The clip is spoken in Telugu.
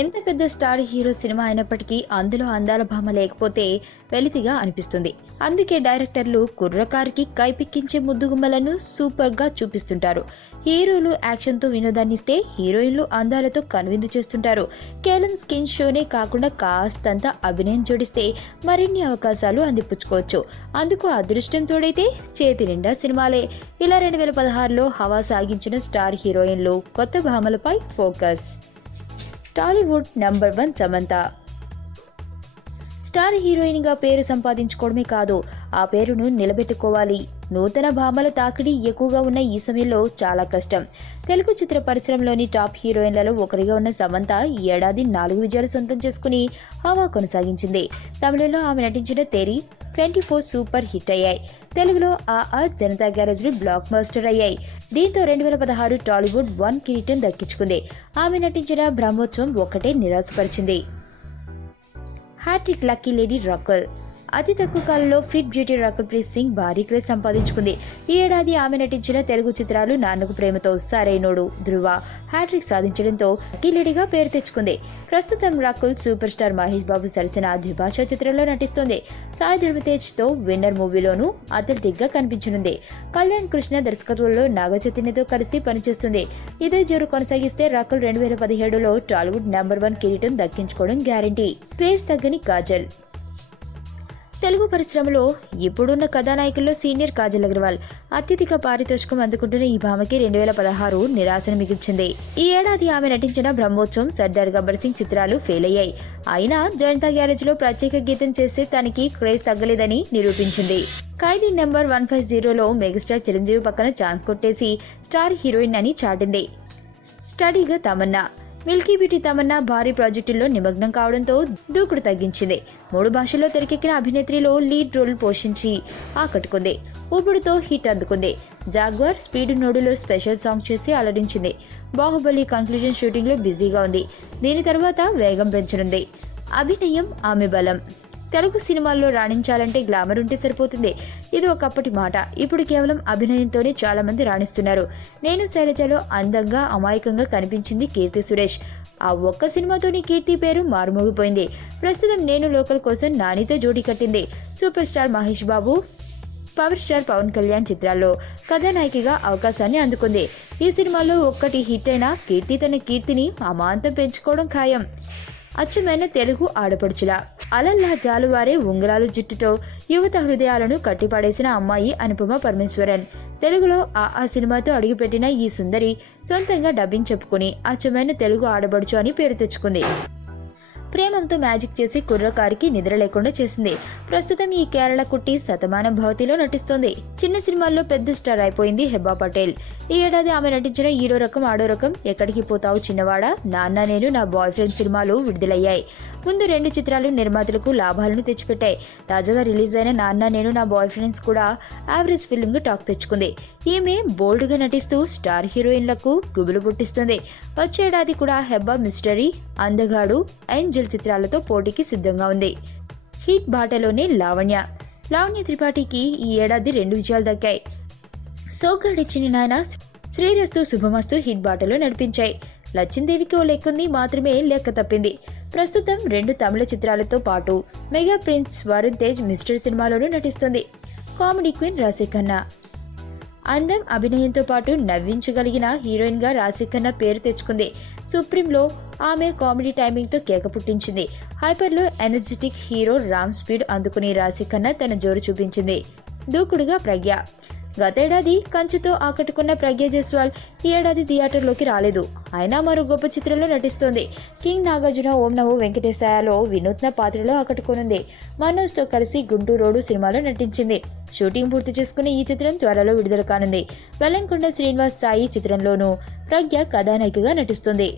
ఎంత పెద్ద స్టార్ హీరో సినిమా అయినప్పటికీ అందులో అందాల భామ లేకపోతే వెలితిగా అనిపిస్తుంది. అందుకే డైరెక్టర్లు కుర్రకారికి కైపిక్కించే ముద్దుగుమ్మలను సూపర్ గా చూపిస్తుంటారు. హీరోలు యాక్షన్ తో వినోదాన్ని ఇస్తే హీరోయిన్లు అందాలతో కనువిందు చేస్తుంటారు. కేవలం స్కిన్ షోనే కాకుండా కాస్తంత అభినయం జోడిస్తే మరిన్ని అవకాశాలు అందిపుచ్చుకోవచ్చు. అందుకు అదృష్టం తోడైతే చేతి నిండా సినిమాలే. ఇలా 2016లో హవా సాగించిన స్టార్ హీరోయిన్లు కొత్త భామలపై focus. Tollywood number 1 Samantha. Star heroine గా పేరు సంపాదించుకోవడమే కాదు, ఆ పేరును నిలబెట్టుకోవాలి. నూతన భామల తాకిడి ఎక్కువగా ఉన్న ఈ సమయంలో చాలా కష్టం. తెలుగు చిత్ర పరిశ్రమలోని టాప్ హీరోయిన్లలో ఒకరిగా ఉన్న సమంత ఈ ఏడాది 4 విజయాలు సొంతం చేసుకుని హవా కొనసాగించింది. తమిళంలో ఆమె నటించిన తెరి 24 సూపర్ హిట్ అయ్యాయి. తెలుగులో జనతా గ్యారేజ్లు బ్లాక్ బస్టర్ అయ్యాయి. దీంతో 2016 టాలీవుడ్ 1 కిరీటం దక్కించుకుంది. ఆమె నటించిన బ్రహ్మోత్సవం ఒక్కటే నిరాశపరిచింది. Hattrick lucky lady Rakul. అతి తక్కువ కాలంలో ఫిట్ బ్యూటీ రకుల్ ప్రీత్ సింగ్ భారీ క్రేజ్ సంపాదించుకుంది. ఈ ఏడాది ఆమె నటించిన తెలుగు చిత్రాలు నాన్నకు ప్రేమతో, సరైనోడు, ధృవ హ్యాట్రిక్ సాధించడంతో లక్కీ లేడీగా పేరు తెచ్చుకుంది. ప్రస్తుతం రకుల్ సూపర్ స్టార్ మహేష్ బాబు సరసన ద్విభాషా చిత్రంలో నటిస్తోంది. సాయి ధర్మతేజ్ తో విన్నర్ మూవీలోనూ అథ్లెటిక్ గా కనిపించనుంది. కళ్యాణ్ కృష్ణ దర్శకత్వంలో నాగ చైతన్యతో కలిసి పనిచేస్తుంది. ఇదే జోరు కొనసాగిస్తే రకుల్ 2017లో టాలీవుడ్ నంబర్ 1 కిరీటం దక్కించుకోవడం గ్యారంటీ. క్రేజ్ తగ్గని కాజల్. తెలుగు పరిశ్రమలో ఇప్పుడున్న కథానాయకుల్లో సీనియర్ కాజల్ అగర్వాల్. అత్యధిక పారితోషికం అందుకుంటున్న ఈ భామకి 2016 నిరాశను మిగిల్చింది. ఈ ఏడాది ఆమె నటించిన బ్రహ్మోత్సవం, సర్దార్ గబ్బర్ సింగ్ చిత్రాలు ఫెయిల్ అయ్యాయి. అయినా జనతా గ్యారేజ్ లో ప్రత్యేక గీతం చేస్తే తనకి క్రేజ్ తగ్గలేదని నిరూపించింది. ఖైదీ నెంబర్ 150లో మెగాస్టార్ చిరంజీవి పక్కన ఛాన్స్ కొట్టేసి స్టార్ హీరోయిన్ అని చాటింది. స్టడీగా తమన్నా. మిల్కీ బ్యూటీ తమన్నా భారీ ప్రాజెక్టుల్లో నిమగ్నం కావడంతో దూకుడు తగ్గించింది. 3 భాషల్లో తెరకెక్కిన అభినేత్రిలో లీడ్ రోల్ పోషించి ఆకట్టుకుంది. ఊపిడితో హిట్ అందుకుంది. జాగ్వార్, స్పీడ్ నోడులో స్పెషల్ సాంగ్ చేసి అలరించింది. బాహుబలి కన్క్లూజన్ షూటింగ్ లో బిజీగా ఉంది. దీని తర్వాత వేగం పెంచనుంది. అభినయం ఆమె బలం. తెలుగు సినిమాల్లో రాణించాలంటే గ్లామర్ ఉంటే సరిపోతుంది. ఇది ఒకప్పటి మాట. ఇప్పుడు కేవలం అభినయంతోనే చాలా మంది రాణిస్తున్నారు. నేను శైలజలో అందంగా, అమాయకంగా కనిపించింది కీర్తి సురేష్. ఆ ఒక్క సినిమాతోని కీర్తి పేరు మారుమోగిపోయింది. ప్రస్తుతం నేను లోకల్ కోసం నానితో జోడీ కట్టింది. Super star Mahesh Babu, power star Pawan Kalyan చిత్రాల్లో కథానాయికగా అవకాశాన్ని అందుకుంది. ఈ సినిమాలో ఒక్కటి హిట్ అయినా కీర్తి తన కీర్తిని అమాంతం పెంచుకోవడం ఖాయం. అచ్చమైన తెలుగు ఆడపడుచుల. అలల్లా జాలువారే ఉంగరాలు జుట్టుతో యువత హృదయాలను కట్టిపడేసిన అమ్మాయి అనుపమ పరమేశ్వరన్. తెలుగులో సినిమాతో అడుగుపెట్టిన ఈ సుందరి సొంతంగా డబ్బింగ్ చెప్పుకుని అచ్చమైన తెలుగు ఆడపడుచు అని పేరు తెచ్చుకుంది. ప్రేమంతో మ్యాజిక్ చేసి కుర్రకారికి నిద్ర లేకుండా చేసింది. ప్రస్తుతం ఈ కేరళ కుట్టి శతమాన భవతిలో నటిస్తోంది. చిన్న సినిమాల్లో పెద్ద స్టార్ అయిపోయింది హెబ్బా పటేల్. ఈ ఏడాది ఆమె నటించిన ఈడో రకం ఆడో రకం, ఎక్కడికి పోతావు చిన్నవాడ, నాన్న నేను నా బాయ్ ఫ్రెండ్ సినిమాలు విడుదలయ్యాయి. ముందు 2 చిత్రాలు నిర్మాతలకు లాభాలను తెచ్చిపెట్టాయి. తాజాగా రిలీజ్ అయిన నాన్న నేను నా బాయ్ ఫ్రెండ్స్ కూడా యావరేజ్ ఫిల్మ్ గా టాక్ తెచ్చుకుంది. ఈమె బోల్డ్ గా నటిస్తూ స్టార్ హీరోయిన్లకు గుబులు పుట్టిస్తుంది. వచ్చేడాది కూడా హెబ్బా మిస్టరీ, అందగాడు, ఏంజల్ చిత్రాలతో పోటీకి సిద్ధంగా ఉంది. హిట్ బాటలోనే లావణ్య. లావణ్య త్రిపాఠికి ఈ ఏడాది 2 విజయాలు దక్కాయి. సోగ్గాడిచ్చిన నాయన, శ్రీరస్తు శుభమస్తు హిట్ బాటలో నడిపించాయి. లచ్చిందేవికి ఓ లెక్కుంది మాత్రమే లెక్క తప్పింది. ప్రస్తుతం 2 తమిళ చిత్రాలతో పాటు mega prince Varun Tej Mister సినిమాలోనూ నటిస్తుంది. Comedy queen Raashi Khanna. అందం, అభినయంతో పాటు నవ్వించగలిగిన హీరోయిన్ గా రాశిఖన్నా పేరు తెచ్చుకుంది. సుప్రీంలో ఆమె కామెడీ టైమింగ్ తో కేక పుట్టించింది. హైపర్లో ఎనర్జెటిక్ హీరో రామ్ స్పీడ్ అందుకుని రాశిఖన్నా తన జోరు చూపించింది. దూకుడుగా ప్రజ్ఞ. గతేడాది కంచెతో ఆకట్టుకున్న ప్రజ్ఞ జైస్వాల్ ఈ ఏడాది థియేటర్లోకి రాలేదు. అయినా మరో గొప్ప చిత్రంలో నటిస్తోంది. కింగ్ నాగార్జున ఓం నమో వెంకటేశాయలో వినూత్న పాత్రలో ఆకట్టుకునుంది. మనోజ్ తో కలిసి గుంటూరోడు సినిమాలో నటించింది. షూటింగ్ పూర్తి చేసుకున్న ఈ చిత్రం త్వరలో విడుదల కానుంది. వెల్లంకొండ శ్రీనివాస్ సాయి చిత్రంలోనూ ప్రజ్ఞ కథానాయికగా నటిస్తుంది.